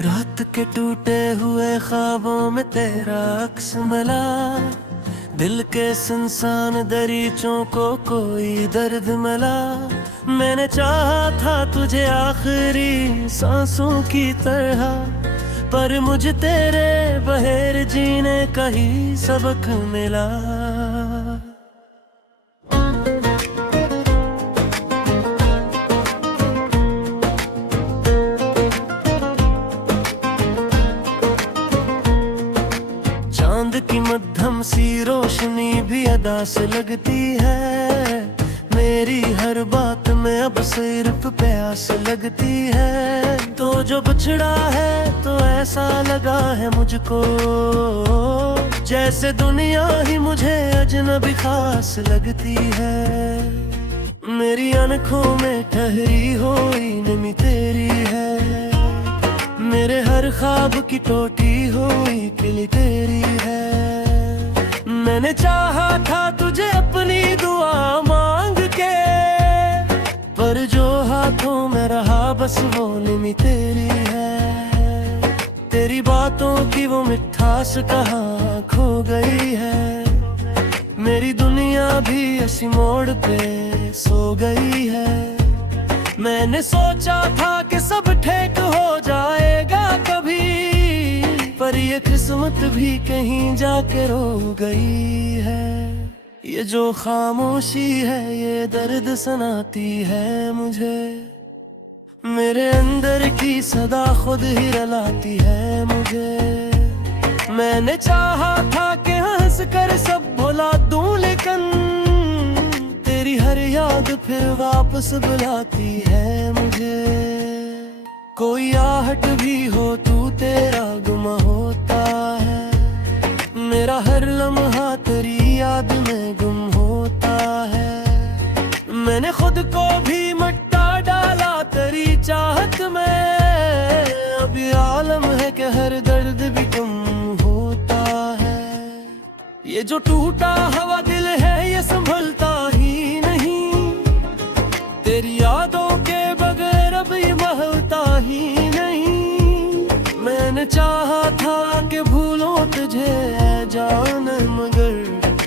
रात के टूटे हुए ख्वाबों में तेरा अक्स मिला, दिल के सुनसान दरीचों को कोई दर्द मिला। मैंने चाहा था तुझे आखिरी सांसों की तरह, पर मुझे तेरे बगैर जीने का ही सबक मिला। चांद की मध्यम सी रोशनी भी अदा से लगती है, मेरी हर बात में अब सिर्फ प्यास लगती है। तो जो बिछड़ा है तो ऐसा लगा है मुझको, जैसे दुनिया ही मुझे अजनबी खास लगती है। मेरी आँखों में ठहरी हुई नमी तेरी है, मेरे हर ख्वाब की टूटी हुई किली तेरी है। मैंने चाहा था तुझे अपनी दुआ मांग के, पर जो हाथों में रहा बस वो निमी तेरी है। तेरी बातों की वो मिठास कहाँ खो गई है, मेरी दुनिया भी इसी मोड़ पे सो गई है। मैंने सोचा था कि सब ठीक हो जाएगा कभी, पर ये किस्मत भी कहीं जाके रो गई है। ये जो खामोशी है ये दर्द सुनाती है मुझे, मेरे अंदर की सदा खुद ही रुलाती है मुझे। मैंने चाहा था कि हंस कर सब भुला दूं, लेकिन तेरी हर याद फिर वापस बुलाती है मुझे। कोई आहट भी हो तू तेरा गुमा होता है, मेरा हर लम्हा तेरी याद में गुम होता है। मैंने खुद को भी मट्टा डाला तेरी चाहत में, अब ये आलम है कि हर दर्द भी तुम होता है। ये जो टूटा हुआ दिल है ये संभलता ही नहीं, तेरी यादों के बगैर अब ये महलता ही नहीं। मैंने चाहा था कि भूलो तुझे ऐ जान, मगर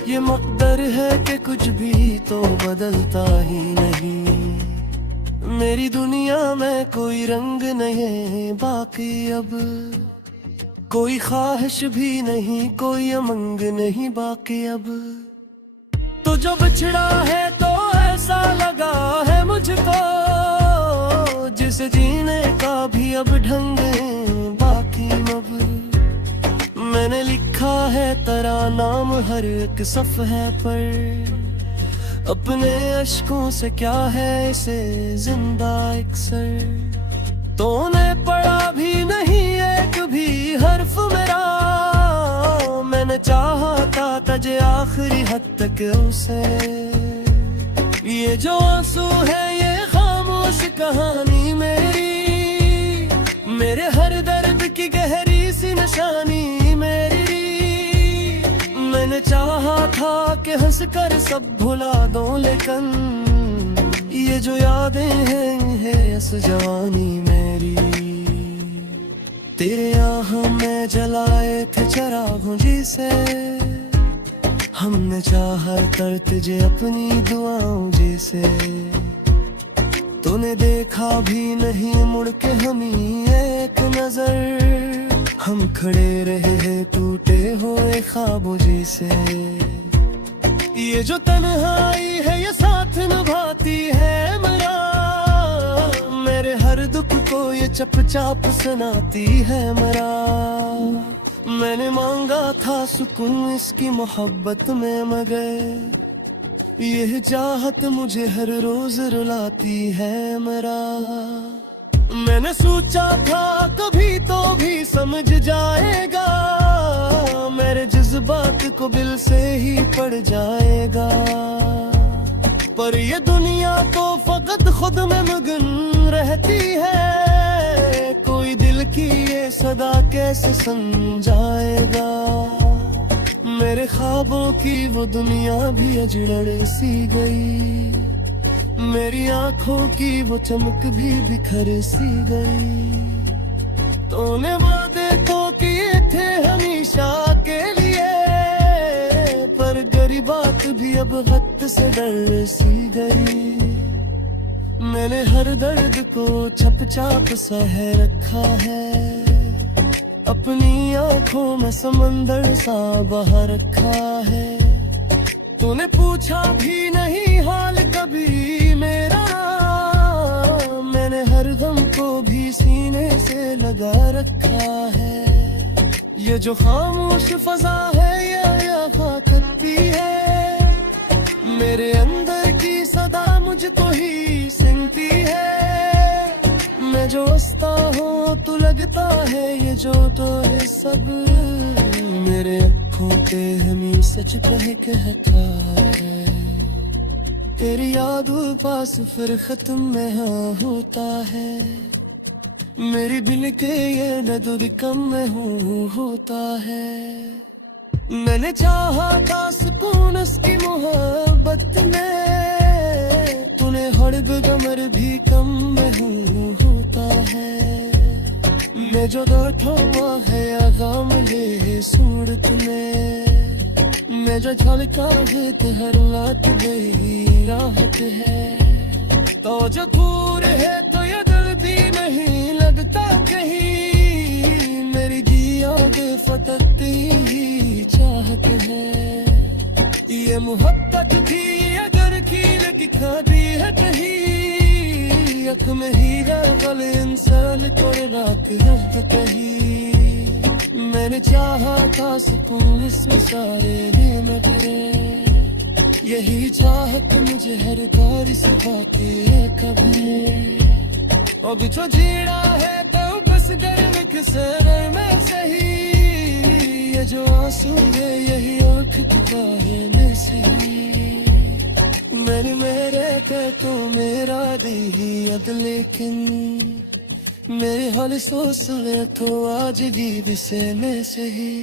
ये मकदर है कि कुछ भी तो बदलता ही नहीं। मेरी दुनिया में कोई रंग नहीं बाकी अब, कोई ख्वाहिश भी नहीं, कोई उमंग नहीं बाकी अब। तो जो बिछड़ा है तो ऐसा लगा है मुझको, जिसे जीने का भी अब ढंग बाकी अब। मैंने लिखा है तेरा नाम हर एक सफ़हे पर, अपने अश्कों से क्या है इसे जिंदा अक्सर। तूने पढ़ा भी नहीं एक भी हर्फ मेरा, मैंने चाहा था तुझे आखिरी हद तक उसे। ये जो आंसू है ये खामोश कहानी मेरी, मेरे हर दर्द की गहरी सी निशानी मेरी। मैंने चाहा था कि हंस कर सब भुला दो, लेकिन ये जो यादें हैं इस जवानी मेरी। तेरे यहाँ में जलाए थे चरागों जिसे, हमने चाहा कर तुझे अपनी दुआओं जैसे। तूने देखा भी नहीं मुड़ के हमें एक नजर, हम खड़े रहे हैं टूटे हुए ख्वाबों जैसे। ये जो तन्हाई है ये साथ निभाती है मेरा, मेरे हर दुख को ये चुपचाप सुनाती है मेरा। मैंने मांगा था सुकून इसकी मोहब्बत में, मगर यह चाहत मुझे हर रोज रुलाती है मेरा। मैंने सोचा था कभी तो भी समझ जाएगा, मेरे जज्बात को दिल से ही पड़ जाएगा। पर ये दुनिया तो फकत खुद में मगन रहती है, कोई दिल की ये सदा कैसे समझाएगा। मेरे ख्वाबों की वो दुनिया भी अजड़ सी गई, मेरी आंखों की वो चमक भी बिखर सी गई। तूने वादे तो किए थे हमेशा के लिए, पर गरी बात भी अब हद से डर सी गई। मैंने हर दर्द को छप छाप सह रखा है, अपनी आंखों में समंदर सा बहा रखा है। तूने पूछा भी नहीं हाल कभी मेरा, मैंने हर गम को भी सीने से लगा रखा है। ये जो खामोश फजा है या खाकती है, मेरे अंदर की सदा मुझको ही सिंगती है। मैं जो हंसता हूँ तू लगता है ये जो तो है सब, मेरे आँखों पे हमें सच कहता है। तेरी यादों पास फिर खत्म में हाँ होता है, मेरी दिल के ये नदुर कम में होता है। मैंने चाहा था सुकून उसकी मोहब्बत में, तूने हड़ब गमर भी कम में होता है। मैं जो बैठा हुआ है या गम ले सूर तूने, मैं जो झलका है हर रात गई राहत है। तो जो दूर है तो ये दिल भी नहीं लगता कहीं, मेरी जिया बेफतकती ही चाहत है। ये मोहब्बत भी अगर खील की खादी है कहीं, अख में हीरा वाले इंसान को रात है कहीं। मैंने चाहा था सुकून इसमें सारे लेना करे, यही चाहत मुझे हर बारी से बातें कभी। अब जो जीना है तो बस गर्म के सर में सही, ये जो आंसू है यही आँख तुझे में सही। मेरे पे तो मेरा दी अद, लेकिन मेरे हाल सोच तो आज भी बिसे में सही।